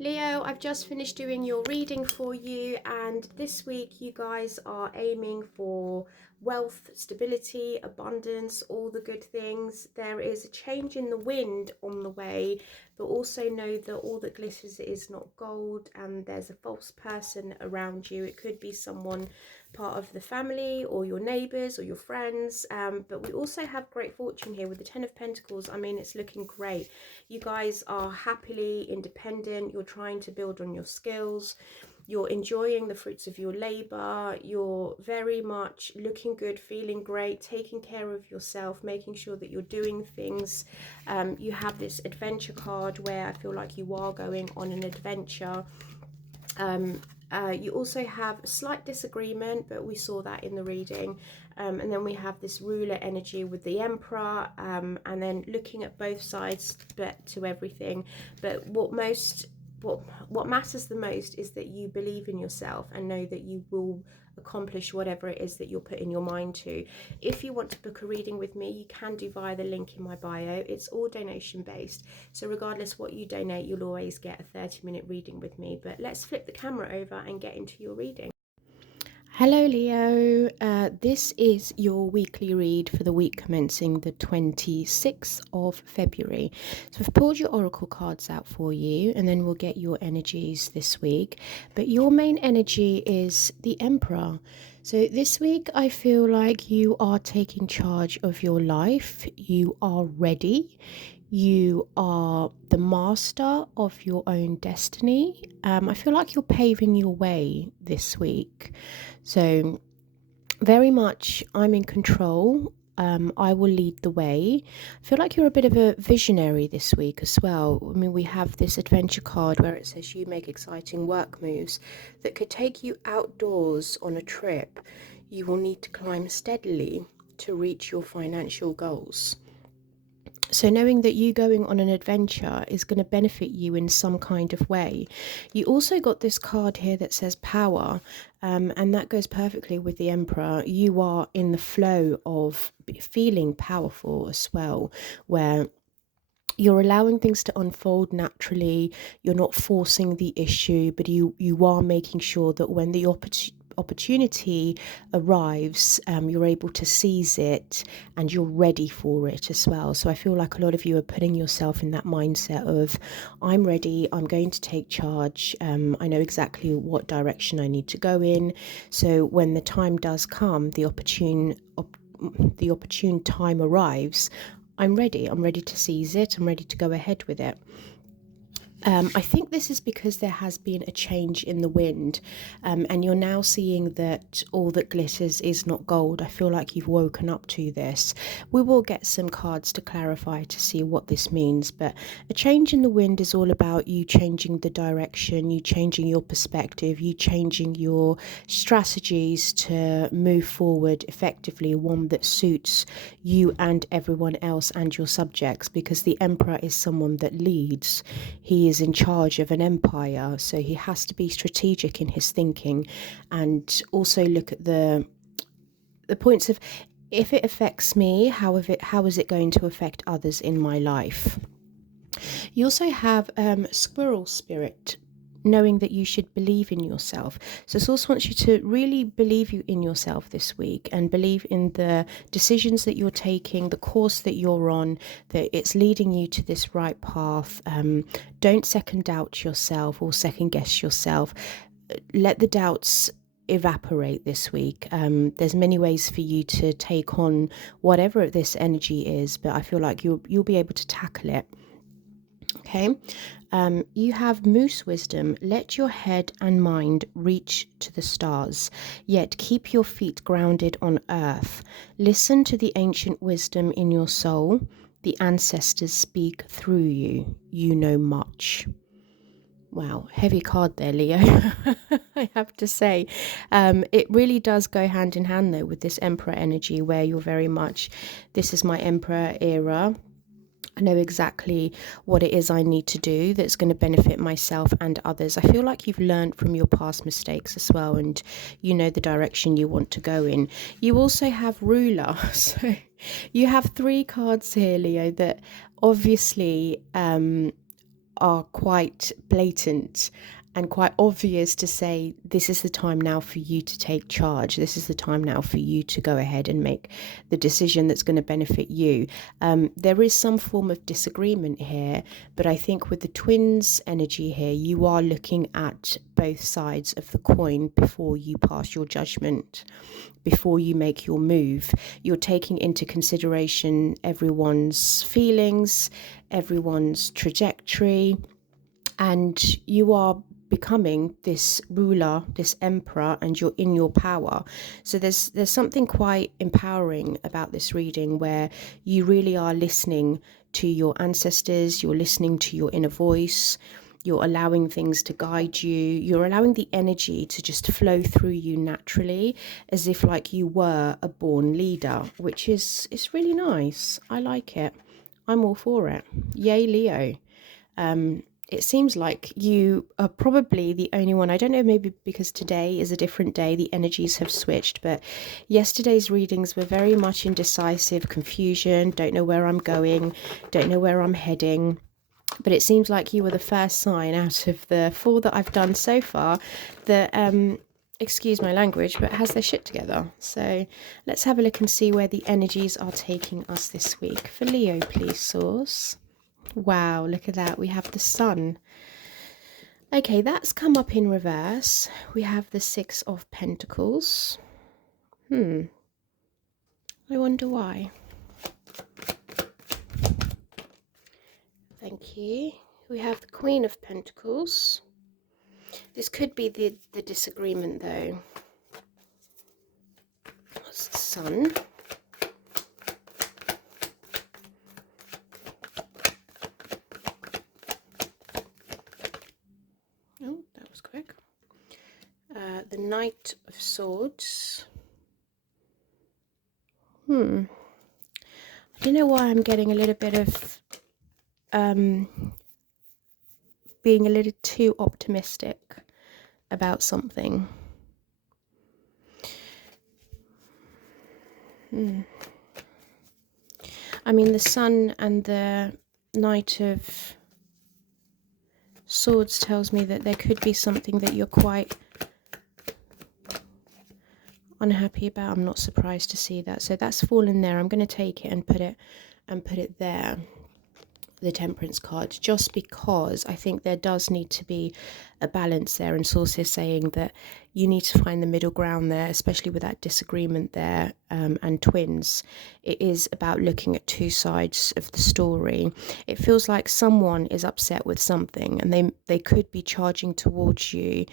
Leo, I've just finished doing your reading for you, and this week you guys are aiming for wealth, stability, abundance, all the good things. There is a change in the wind on the way, but also know that all that glitters is not gold, and there's a false person around you. It could be someone part of the family or your neighbours or your friends, but we also have great fortune here with the Ten of Pentacles. I mean, it's looking great. You guys are happily independent. You're trying to build on your skills. You're enjoying the fruits of your labor. You're very much looking good, feeling great, taking care of yourself, making sure that you're doing things. You have this adventure card where I feel like you are going on an adventure. You also have a slight disagreement, but we saw that in the reading. And then we have this ruler energy with the Emperor, and then looking at both sides but to everything. But what matters the most is that you believe in yourself and know that you will accomplish whatever it is that you're putting your mind to. If you want to book a reading with me, you can do via the link in my bio. It's all donation based, so regardless what you donate, you'll always get a 30-minute reading with me. But let's flip the camera over and get into your reading. Hello Leo, this is your weekly read for the week commencing the 26th of February. So I've pulled your oracle cards out for you, and then we'll get your energies this week. But your main energy is the Emperor. So this week I feel like you are taking charge of your life. You are ready. You are the master of your own destiny. I feel like you're paving your way this week. So very much I'm in control. I will lead the way. I feel like you're a bit of a visionary this week as well. I mean, we have this adventure card where it says you make exciting work moves that could take you outdoors on a trip. You will need to climb steadily to reach your financial goals. So knowing that you going on an adventure is going to benefit you in some kind of way. You also got this card here that says power, and that goes perfectly with the Emperor. You are in the flow of feeling powerful as well, where you're allowing things to unfold naturally. You're not forcing the issue, but you are making sure that when the opportunity arrives, you're able to seize it and you're ready for it as well. So I feel like a lot of you are putting yourself in that mindset of, I'm ready, I'm going to take charge, I know exactly what direction I need to go in. So when the time does come, the opportune time arrives, I'm ready to seize it, I'm ready to go ahead with it. I think this is because there has been a change in the wind, and you're now seeing that all that glitters is not gold. I feel like you've woken up to this. We will get some cards to clarify to see what this means, but a change in the wind is all about you changing the direction, you changing your perspective, you changing your strategies to move forward effectively, one that suits you and everyone else and your subjects, because the Emperor is someone that leads. He is in charge of an empire, so he has to be strategic in his thinking and also look at the points of, if it affects me, how is it going to affect others in my life. You also have squirrel spirit, knowing that you should believe in yourself. So Source wants you to really believe in yourself this week and believe in the decisions that you're taking, the course that you're on, that it's leading you to this right path. Don't second doubt yourself or second guess yourself. Let the doubts evaporate this week. There's many ways for you to take on whatever this energy is, but I feel like you'll be able to tackle it. Okay, you have moose wisdom. Let your head and mind reach to the stars, yet keep your feet grounded on earth. Listen to the ancient wisdom in your soul. The ancestors speak through you. You know much. Wow, heavy card there, Leo. I have to say, it really does go hand in hand though with this Emperor energy, where you're very much, this is my Emperor era. I know exactly what it is I need to do that's going to benefit myself and others. I feel like you've learned from your past mistakes as well, and you know the direction you want to go in. You also have ruler. So you have 3 cards here, Leo, that obviously are quite blatant and quite obvious to say, this is the time now for you to take charge. This is the time now for you to go ahead and make the decision that's going to benefit you. There is some form of disagreement here, but I think with the twins energy here, you are looking at both sides of the coin before you pass your judgment, before you make your move. You're taking into consideration everyone's feelings, everyone's trajectory, and you are becoming this ruler, this emperor, and you're in your power. So there's something quite empowering about this reading, where you really are listening to your ancestors, you're listening to your inner voice, you're allowing things to guide you, you're allowing the energy to just flow through you naturally, as if like you were a born leader, which is really nice. I like it. I'm all for it. Yay, Leo. It seems like you are probably the only one. I don't know, maybe because today is a different day, the energies have switched, but yesterday's readings were very much indecisive, confusion, don't know where I'm going, don't know where I'm heading. But it seems like you were the first sign out of the 4 that I've done so far that, excuse my language, but has their shit together. So let's have a look and see where the energies are taking us this week. For Leo, please, Source. Wow, look at that. We have the Sun. Okay, that's come up in reverse. We have the 6 of Pentacles. I wonder why. Thank you. We have the Queen of Pentacles. This could be the disagreement, though. That's the Sun. Oh, that was quick. The Knight of Swords. I don't know why I'm getting a little bit of being a little too optimistic about something. I mean, the Sun and the Knight of Swords tells me that there could be something that you're quite unhappy about. I'm not surprised to see that. So that's fallen there. I'm going to take it and put it there. The Temperance card, just because I think there does need to be a balance there, and Source is saying that you need to find the middle ground there, especially with that disagreement there. And twins, it is about looking at 2 sides of the story. It feels like someone is upset with something, and they could be charging towards you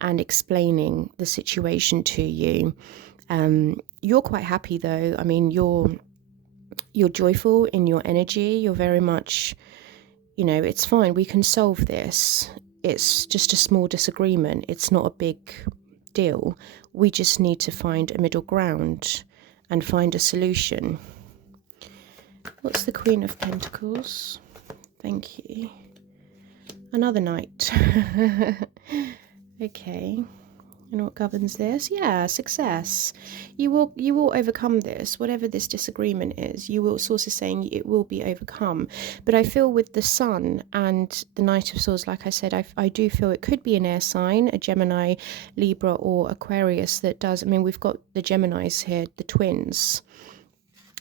and explaining the situation to you. You're quite happy though. I mean, you're joyful in your energy. You're very much, it's fine, we can solve this. It's just a small disagreement. It's not a big deal. We just need to find a middle ground and find a solution. What's the Queen of Pentacles? Thank you. Another Knight. Okay. And what governs this? Yeah, success. You will overcome this, whatever this disagreement is. Source is saying it will be overcome. But I feel with the Sun and the Knight of Swords, like I said, I do feel it could be an air sign, a Gemini, Libra, or Aquarius that does. I mean, we've got the Geminis here, the twins.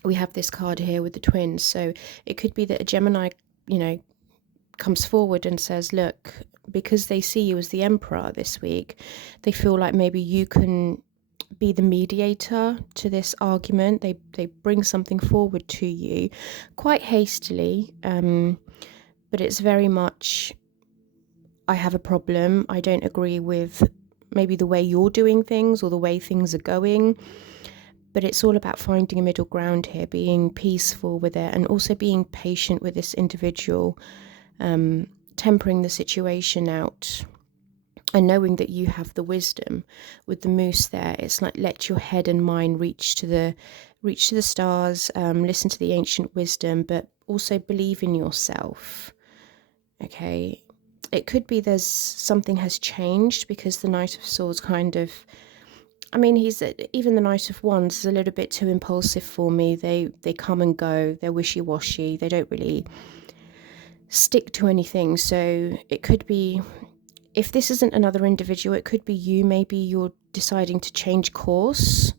We have this card here with the twins. So it could be that a Gemini, comes forward and says, look, because they see you as the Emperor this week, they feel like maybe you can be the mediator to this argument. They bring something forward to you quite hastily, but it's very much, I have a problem, I don't agree with maybe the way you're doing things or the way things are going. But it's all about finding a middle ground here, being peaceful with it, and also being patient with this individual, tempering the situation out, and knowing that you have the wisdom. With the moose there, it's like, let your head and mind reach to the stars, listen to the ancient wisdom, but also believe in yourself. Okay, it could be there's something has changed, because the Knight of Swords kind of, I mean, even the Knight of Wands is a little bit too impulsive for me. They come and go, they're wishy-washy, they don't really stick to anything. So it could be, if this isn't another individual, it could be you. Maybe you're deciding to change course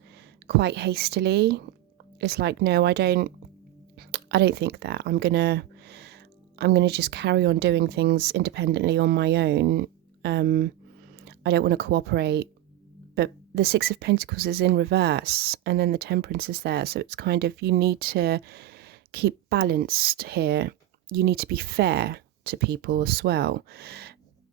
quite hastily. It's like, no, I don't think that. I'm gonna just carry on doing things independently on my own. I don't want to cooperate. But the Six of Pentacles is in reverse, and then the Temperance is there. So it's kind of, you need to keep balanced here. You need to be fair to people as well,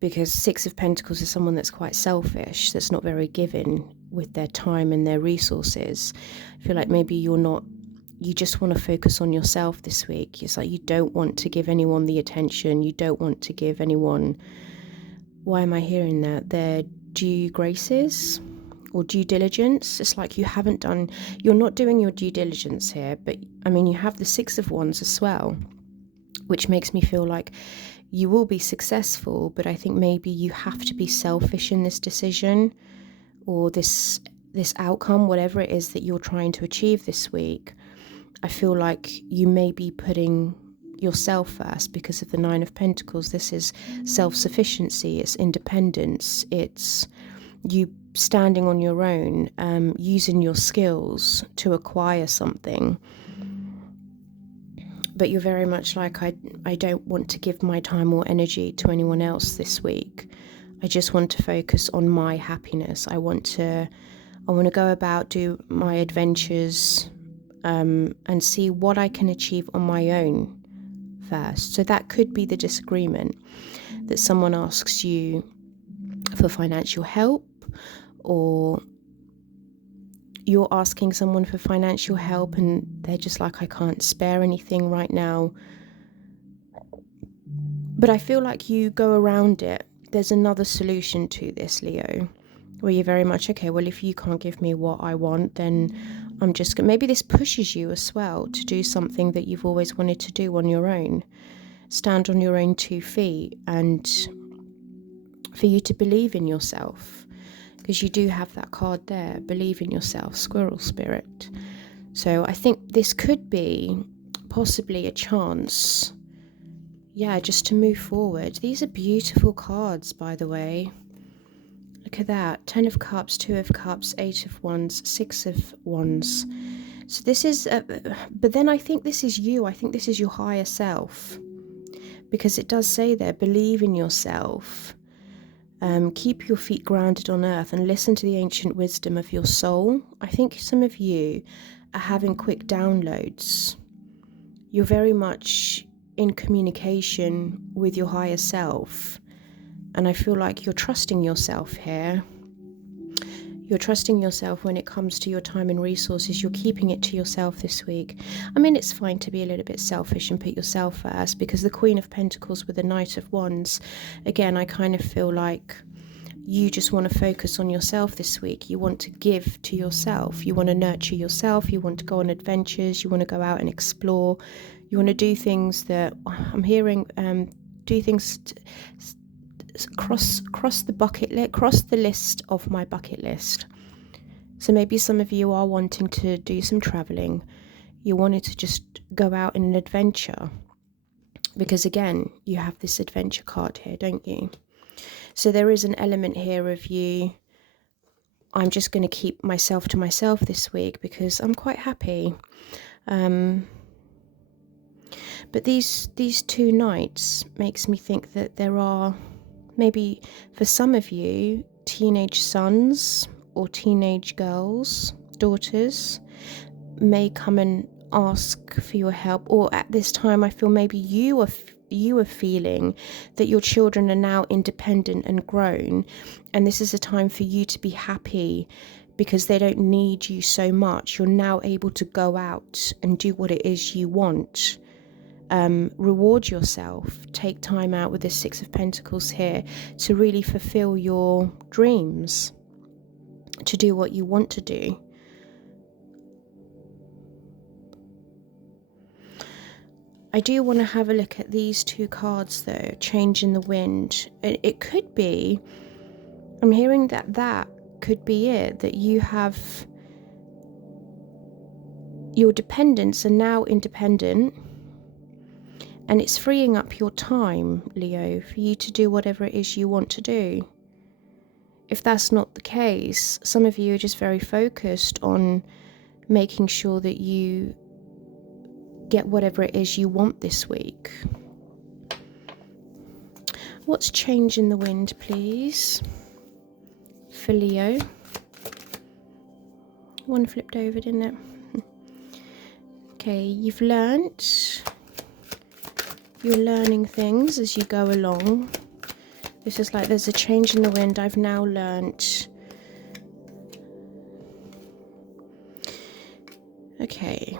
because Six of Pentacles is someone that's quite selfish, that's not very giving with their time and their resources. I feel like maybe you just want to focus on yourself this week. It's like you don't want to give anyone the attention. You don't want to give anyone, why am I hearing that? Their due graces or due diligence. It's like you're not doing your due diligence here. But I mean, you have the Six of Wands as well, which makes me feel like you will be successful, but I think maybe you have to be selfish in this decision or this outcome, whatever it is that you're trying to achieve this week. I feel like you may be putting yourself first because of the Nine of Pentacles. This is self-sufficiency, it's independence, it's you standing on your own, using your skills to acquire something. But you're very much like, I don't want to give my time or energy to anyone else this week. I just want to focus on my happiness. I want to go about, do my adventures, and see what I can achieve on my own first. So that could be the disagreement, that someone asks you for financial help, or you're asking someone for financial help and they're just like, I can't spare anything right now. But I feel like you go around it. There's another solution to this, Leo, where you're very much, okay, well, if you can't give me what I want, then I'm just going to, maybe this pushes you as well to do something that you've always wanted to do on your own. Stand on your own 2 feet, and for you to believe in yourself. Because you do have that card there, believe in yourself, squirrel spirit. So I think this could be possibly a chance, just to move forward. These are beautiful cards, by the way. Look at that, 10 of Cups, 2 of Cups, 8 of Wands, 6 of Wands. So this is, but then I think this is you. I think this is your higher self. Because it does say there, believe in yourself. Keep your feet grounded on earth and listen to the ancient wisdom of your soul. I think some of you are having quick downloads. You're very much in communication with your higher self. And I feel like you're trusting yourself here. You're trusting yourself when it comes to your time and resources. You're keeping it to yourself this week. I mean, it's fine to be a little bit selfish and put yourself first, because the Queen of Pentacles with the Knight of Wands, again, I kind of feel like you just want to focus on yourself this week. You want to give to yourself. You want to nurture yourself. You want to go on adventures. You want to go out and explore. You want to do things that, I'm hearing, do things cross the bucket list, cross the list of my bucket list. So maybe some of you are wanting to do some traveling. You wanted to just go out in an adventure, because again, you have this adventure card here, don't you? So there is an element here of you, I'm just going to keep myself to myself this week because I'm quite happy. But these 2 nights makes me think that there are, maybe for some of you, teenage sons or teenage girls, daughters, may come and ask for your help. Or at this time, I feel maybe you are feeling that your children are now independent and grown, and this is a time for you to be happy because they don't need you so much. You're now able to go out and do what it is you want. Reward yourself, take time out with the 6 of Pentacles here to really fulfill your dreams, to do what you want to do. I do want to have a look at these 2 cards though, Change in the Wind. It could be, I'm hearing that could be it, that you have, your dependents are now independent, And it's freeing up your time, Leo, for you to do whatever it is you want to do. If that's not the case, some of you are just very focused on making sure that you get whatever it is you want this week. What's change in the wind, please, for Leo? One flipped over, didn't it? Okay, you've learnt. You're learning things as you go along. This is like there's a change in the wind. I've now learnt. Okay.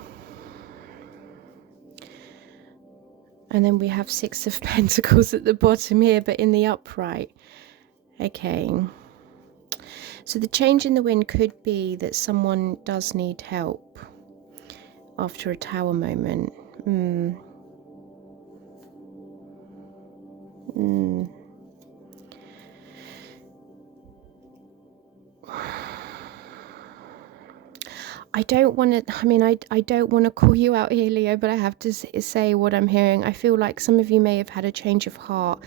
And then we have 6 of Pentacles at the bottom here, but in the upright. Okay. So the change in the wind could be that someone does need help after a Tower moment. I don't want to, I don't want to call you out here, Leo, but I have to say what I'm hearing. I feel like some of you may have had a change of heart,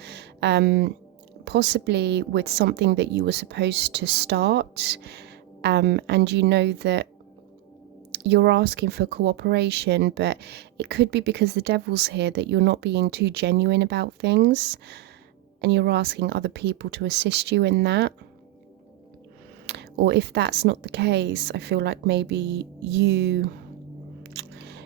possibly with something that you were supposed to start, and you know that you're asking for cooperation, but it could be because the devil's here that you're not being too genuine about things, and you're asking other people to assist you in that. Or if that's not the case, I feel like maybe you're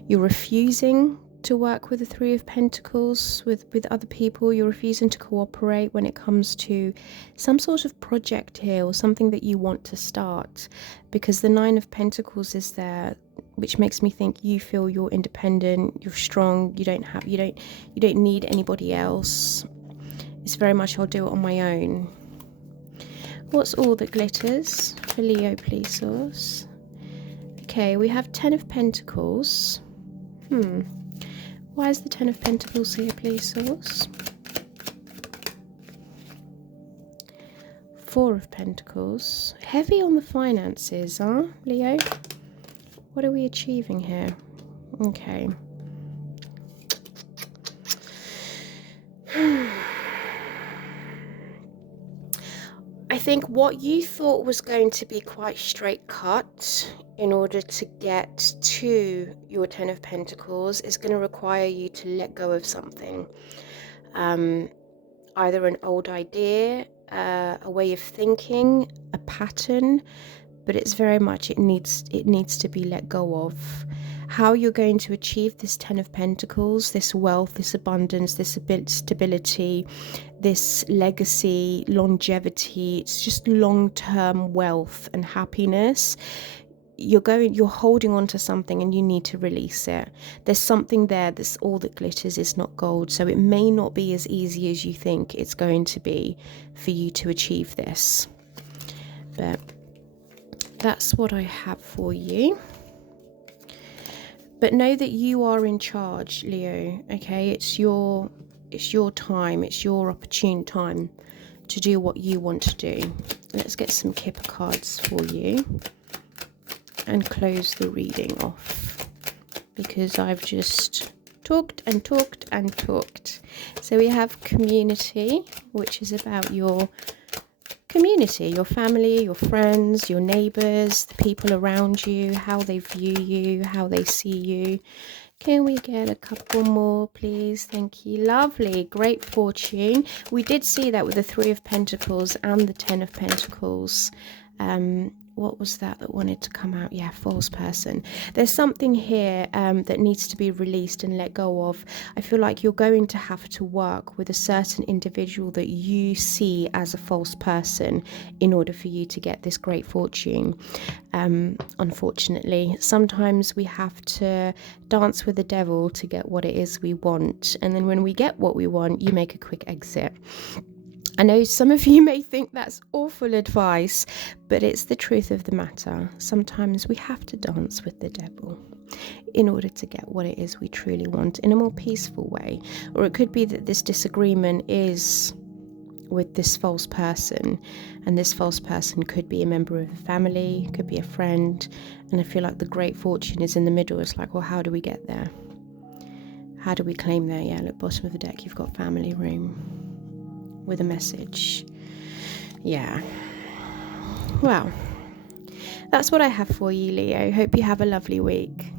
refusing to work with the 3 of Pentacles, with other people. You're refusing to cooperate when it comes to some sort of project here or something that you want to start, because the 9 of Pentacles is there, which makes me think you feel you're independent, you're strong, you don't need anybody else. It's very much I'll do it on my own. What's all that glitters for Leo, please, Source? Okay, we have 10 of Pentacles. Why is the 10 of Pentacles here, please, Source? 4 of Pentacles. Heavy on the finances, huh, Leo? What are we achieving here? Okay. I think what you thought was going to be quite straight cut in order to get to your 10 of Pentacles is going to require you to let go of something. Either an old idea, a way of thinking, a pattern, but it's very much it needs to be let go of. How you're going to achieve this 10 of Pentacles, this wealth, this abundance, this stability, this legacy, longevity, it's just long-term wealth and happiness. You're holding on to something and you need to release it. There's something there that's all that glitters is not gold. So it may not be as easy as you think it's going to be for you to achieve this. But that's what I have for you. But know that you are in charge, Leo, okay? It's your time, it's your opportune time to do what you want to do. Let's get some Kipper cards for you and close the reading off, because I've just talked and talked and talked. So we have community, which is about your community, your family, your friends, your neighbours, the people around you, how they view you, how they see you. Can we get a couple more, please? Thank you. Lovely. Great fortune. We did see that with the 3 of Pentacles and the 10 of Pentacles. What was that wanted to come out? Yeah, false person. There's something here that needs to be released and let go of. I feel like you're going to have to work with a certain individual that you see as a false person in order for you to get this great fortune. Unfortunately, sometimes we have to dance with the devil to get what it is we want. And then when we get what we want, you make a quick exit. I know some of you may think that's awful advice, but it's the truth of the matter. Sometimes we have to dance with the devil in order to get what it is we truly want in a more peaceful way. Or it could be that this disagreement is with this false person, and this false person could be a member of a family, could be a friend, and I feel like the great fortune is in the middle. It's like, well, how do we get there? How do we claim there? Yeah, look, bottom of the deck, you've got family room with a message. Yeah. Well, that's what I have for you, Leo. Hope you have a lovely week.